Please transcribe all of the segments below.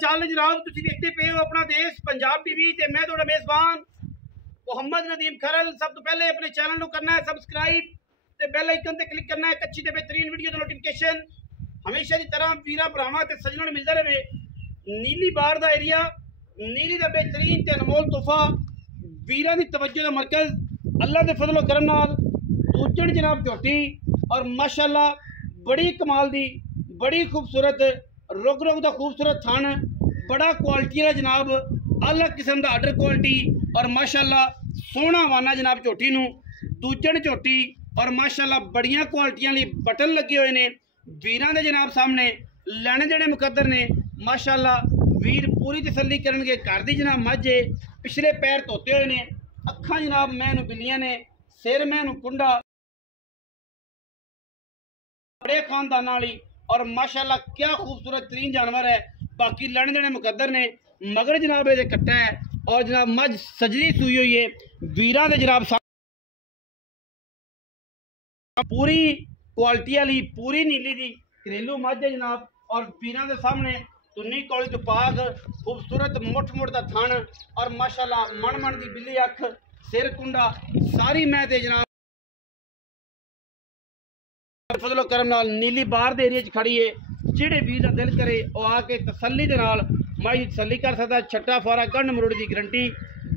चाल जनाब तुसीं देखते पे हो अपना देश पंजाब टीवी ते मैं थोड़ा मेज़बान मोहम्मद नदीम खरल। सब तो पहले अपने चैनल को करना है सबसक्राइब ते बेल आइकन ते क्लिक करना है। अच्छी ते बेहतरीन वीडियो दा नोटिफिकेशन हमेशा की तरह वीरा भरावां ते सज्जनों मिलता रहे। नीली बार दा एरिया नीली दा बेहतरीन ते अनमोल तोहफा वीरा दी तवज्जो दा मरकज अल्लाह दे फजलो करम नाल दूजण जनाब झोटी और माशाअल्लाह बड़ी कमाल दी बड़ी खूबसूरत रुग रुग दा खूबसूरत थन बड़ा क्वालिटी है जनाब अलग किस्म का आर्डर क्वालिटी और माशाअल्लाह सोहना वाना जनाब झोटी नूं दूजण झोटी और माशाअल्लाह बड़ियां क्वालिटियां लई बटन लगे हुए ने वीरां दे जनाब सामने लैने देने मुकद्दर ने माशाअल्लाह वीर पूरी तसल्ली करनगे। घर दी जनाब मझ पिछले पैर धोते हुए ने अखां जनाब मैनू बिल्लियां ने सिर मैनू कुंडा बड़े खानदान वाली और माशाल्लाह क्या खूबसूरत तरीन जानवर है। बाकी लैने देने मुकद्दर ने मगर जनाब ये कट्टा है और जनाब मझ सजरी सुई हुई है वीरां दे जनाब पूरी क्वालिटी वाली पूरी नीली दी घरेलू मझ है जनाब और वीरां दे सामने तुन्नी कौली तो पाग खूबसूरत मुठ मुठ दा थन और माशाल्लाह मन मन दी बिल्ली अख सिर कुंडा सारी मैं ते जनाब फजलो करम नाल नीली बार दे एरिया च खड़ी है। जेड़े वीर दा दिल करे वो आके तसल्ली दे नाल माई तसल्ली कर सकता। छट्टा फारा गंढ मरोड़ की गारंटी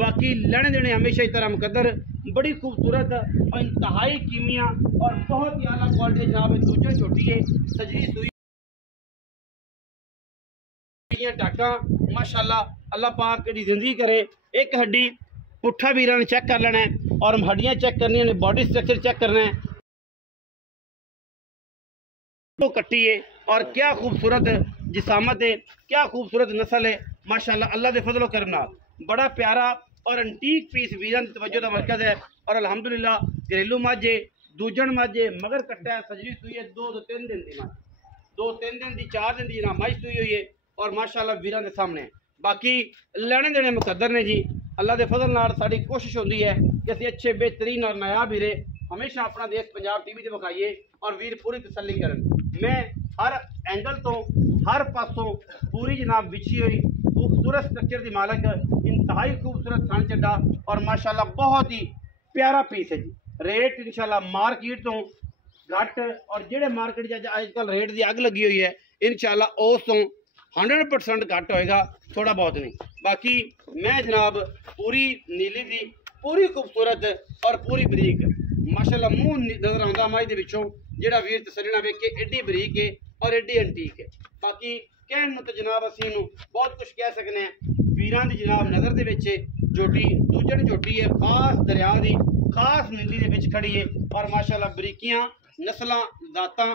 बाकी लेने देने हमेशा इस तरह मुकद्दर बड़ी खूबसूरत और इंतहाई कीमिया और बहुत ही आला क्वालिटी जनाब दूजन छोटी है सजरी सुई टाका माशाल्लाह अल्लाह पाक दी जिंदगी करे। एक हड्डी पुट्ठा वीरां ने चेक कर लेना है और हड्डियां चेक करनी है बॉडी स्ट्रक्चर चेक करना है तो कट्टी है और क्या खूबसूरत जिसामत है क्या खूबसूरत नस्ल है माशाल्लाह अल्लाह दे फजलो करम नाल बड़ा प्यारा और एंटीक पीस वीरां दी तवज्जो दा मरकज है और अल्हम्दुलिल्लाह घरेलू माझे दूजण माझे मगर कट्टा है सजरी सुई है 2-3 दिन दी मां 2-3 दिन दी 4 दिन दी माई सुई हुई है और माशाल्लाह वीरां दे सामने बाकी लेने देने मुकद्दर ने जी। अल्लाह दे फजल नाल साडी कोशिश होंदी है कि असीं अच्छे बेहतरीन और नायाब हीरे हमेशा अपना देश पंजाब टीवी से विखाइए और वीर पूरी तसल्ली करन। मैं हर एंगल तो हर पासों पूरी जनाब बिछी हुई खूबसूरत स्ट्रक्चर की मालक इंतहाई खूबसूरत थान चड्डा और माशाल्लाह बहुत ही प्यारा पीस है जी। रेट इंशाल्लाह मार्केट तो घट और जेड़े मार्केट अजकल रेट की अग लगी हुई है इंशाल्लाह उस तो 100% घट होएगा थोड़ा बहुत नहीं। बाकी मैं जनाब पूरी नीली दी पूरी खूबसूरत और पूरी बरीक माशाल्लाह मुँह नजर आता माई दे विचों जेड़ा वीर तसल्ली नाल वेख के एडी बरीक है और एडी एंटीक है। बाकी कहण नूं तो जनाब असीं नूं बहुत कुछ कह सकते हैं वीरां दी जनाब नज़र दे विच झोटी दूजण झोटी है खास दरिया दी खास नीली दे विच खड़ी है और माशाल्लाह बरीकियां नस्लां दातां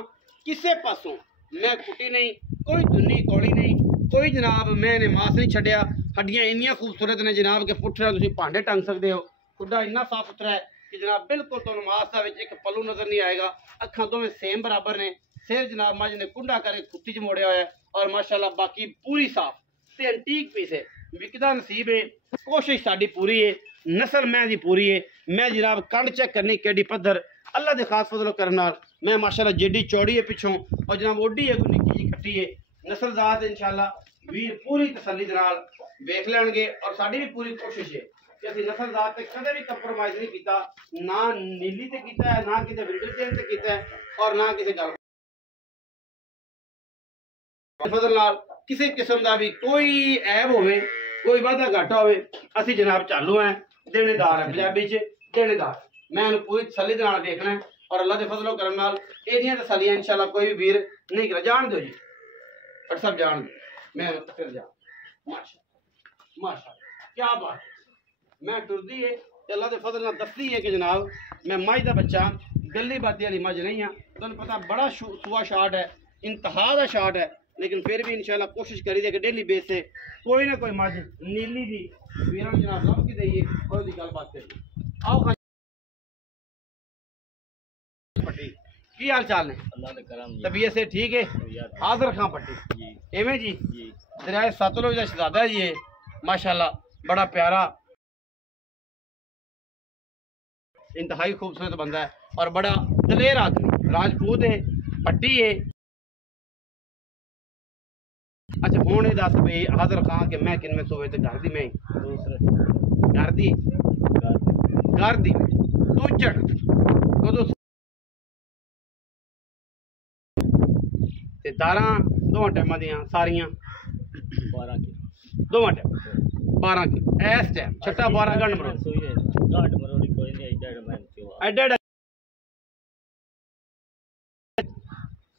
किसे पासों मैं कुटी नहीं कोई धुन्नी कौड़ी नहीं कोई जनाब मैंने मास नहीं छड्डिया। हड्डियां इन्नियां खूबसूरत ने जनाब के पुट्ठे तुसीं भांडे टंग सकते हो खुड्डा इन्ना साफ सुथरा है कि जनाब बिल्कुल तो मास का एक पलू नजर नहीं आएगा। अखां दोवें सेम बराबर ने सिर जनाब मज ने कुंडा करके खुत्ती च मोड़िया हुआ है और माशाल्लाह बाकी पूरी साफ ते एंटीक पीस है विकदा नसीब है। कोशिश साडी पूरी है नस्ल मैं दी पूरी है। मैं जनाब कंड चेक करनी केडी पद्धर अल्लाह दे खास फजलो करन नाल मैं माशाल्लाह जेडी चौड़ी है पिछों और जनाब ओडी है कोई निक्की जी खट्टी है नस्लदार इंशाल्लाह वीर पूरी तसल्ली दे नाल वेख लैणगे और साडी भी पूरी कोशिश है कि असीं नस्लदार ते कदे भी कंप्रोमाइज़ नहीं कीता ना नीली ते कीता है ना किसी विंटेज ते कीता है और ना किसी गल फजल नाल किसी किस्म का भी कोई ऐब होवे कोई वाधा घाटा होवे असीं जनाब चालू हैं देनेदार है पंजाबी च देनेदार। मैं पूरी तसल्ली दे नाल देखना है और अल्लाह दे फजलो करम नाल एदियां तसल्लियां इंशाल्लाह कोई भी वीर नहीं करा जान दो जी और सब जान दो मैं फिर जा माशा माशा क्या बात है। मैं टुरदी है अल्लाह दे फजल नाल दसदी है कि जनाब मैं मझ दा बच्चा गली बाती वाली मझ नहीं हाँ तुहानूं पता बड़ा सुआ शाट है इंतहा दा शाट है लेकिन फिर भी इंशाल्लाह कोशिश करी दे कि डेली बेस से कोई ना कोई मझ नीली दी वीरां नूं जनाब लभ के देइए और उसकी गलबात करिए। आओ पट्टी की हाल चाल ने तबीयत से ठीक है हाजिर खां पट्टी एवें जी दरिया सतलुज दा शहजादा जी है माशाल्लाह बड़ा प्यारा इंतहाई खूबसूरत बंदा है और बड़ा दलेर आदमी राजपूत है पट्टी है अच्छा हूँ ये दस भाई हाजर खां कि मैं किनमें सोवे तो घर दी मैं घर दी तू चढ़ कदों ते दारां दोवां टाइमां दियां सारियां 12 किलो दोवां टाइम 12 किलो इस टाइम छट्टा 12 गंढ मरोड़ी कोई नहीं एडा एडा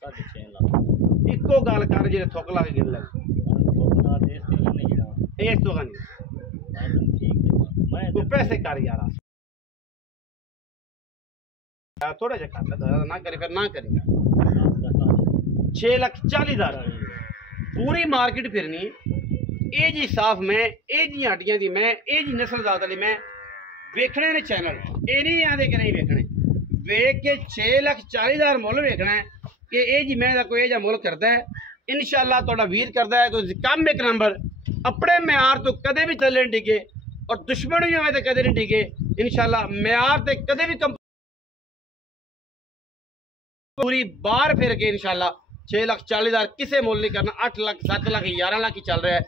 6.5 लाख इको गल कर जे थुक ला के गिन ले इस तो नहीं तू पैसे कर यार थोड़ा जा कर ले ना करी फिर ना करी 6,40,000 पूरी मार्केट फिरनी ये जी साफ मैं ये जी हड्डियां दी मैं ये जी नस्ल जात वाली मैं वेखने ने चैनल ये नहीं आते कि नहीं वेखने वेख के 6,40,000 मुल वेखना है कि ये जी मैं कोई यह मुल करता है इंशाअल्लाह थोड़ा वीर करता है कोई कम एक नंबर अपने म्यार तो कदे भी थले नहीं डिगे और दुश्मन भी होवे तो कदे नहीं डिगे इंशाअल्लाह म्यार ते कदे भी कम पूरी बार फिर के इंशाअल्लाह 6,40,000 किसे मुल नहीं करना 8 लाख 7 लाख 11 लाख ही चल रहा है।